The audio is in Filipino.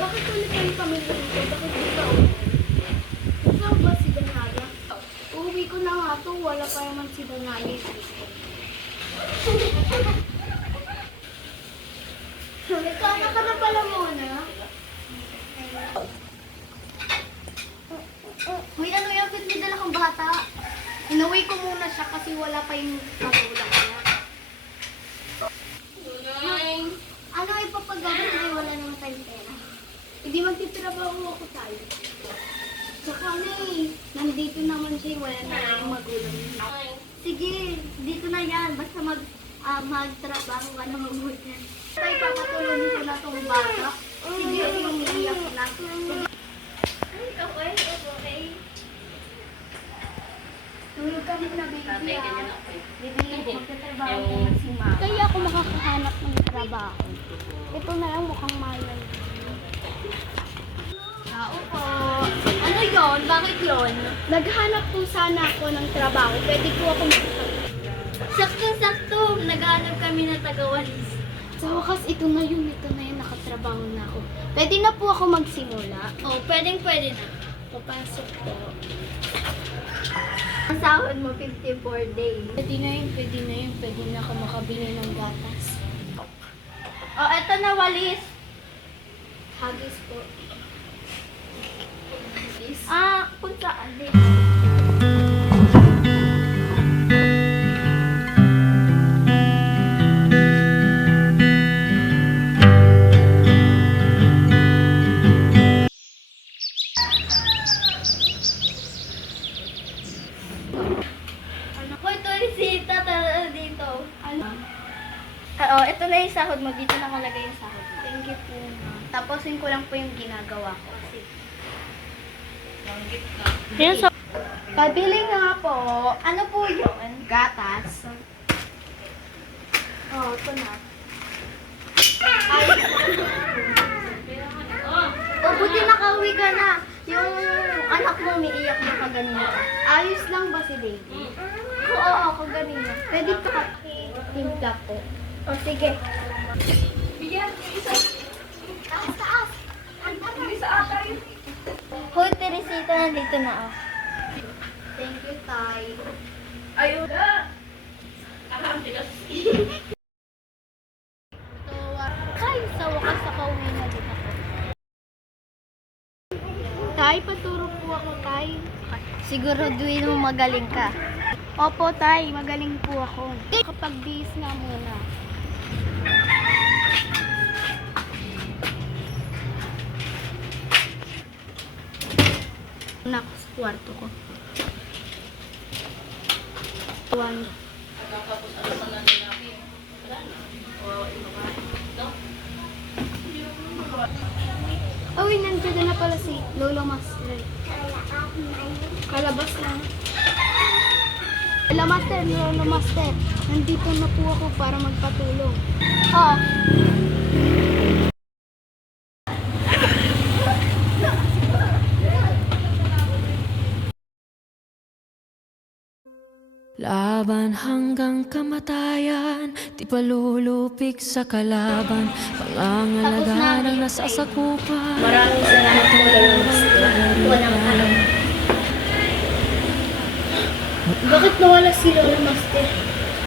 Bakit ulit ang pamilya nito? Bakit ikaw? Ikaw ba si Danaya? Uuwi ko na nga to. Wala pa naman si Danaya. Nagkana ka na pala muna. May ano yung may dala kang bata? Inuwi ko muna siya kasi wala pa yung magulang niya. Ano ipapagawin ay wala naman tayong pera. Hindi magtitrabaho ako tayo. Saka nandito naman siya, wala na yung magulang niya. Sige, dito na yan. Basta magtrabaho ka na mabuti. Tayo papatulungin ko na itong bata. Sige, umiiyak na. Okay. Tulog ka muna, baby. Magtatrabaho naman si mama. Kaya ako makakahanap ng trabaho. Ito na lang mukhang mayan. Tao po. Ano yon? Bakit yon? Naghanap po sana ako ng trabaho. Pwede po ako Sakto-sakto. Naghanap kami ng tagawalis. Sa wakas, ito na yun. Nakatrabaho na ako. Pwede na po ako magsimula? Oo, pwede na. Papasok po. Ang sahod mo, 54 days. Pwede na yun. Pwede na ako makabili ng gatas. Oh, eto na walis. Hagis po. Kung saan din. Hoy, turisita, tara dito. Ito na yung sahod mo. Dito nakalagay yung sahod mo. Thank you po. Tapusin ko lang po yung ginagawa ko. Pabili nga po. Ano po yun? Gatas. Ito na. Buti nakauwi ka na. Yung anak mo umiiyak na kaganina. Ayos lang ba si baby? Oo, kaganina. Pwede ka timpla po. Sige. Bigyan, taas. Sa atay. Hoy, Teresita, nandito na ako. Thank you, Tay. Ayun na. Tay, sa wakas nakauwi na din ako. Tay, paturo po ako, Tay. Siguraduhin mo magaling ka. Opo, Tay, magaling po ako. Kapag bihis nga muna. Nak sa kwarto ko. One. Uy, nandiyan na pala si Lolo Master. Kalabas na. Lolo Master. Nandito na po ako para magpatulong. Laban hanggang kamatayan, di palulupik sa kalaban, pangangalaga ng nasasakupan. Maraming salamat po, Lolo Master. Walang alam. Bakit nawala si Lolo Master?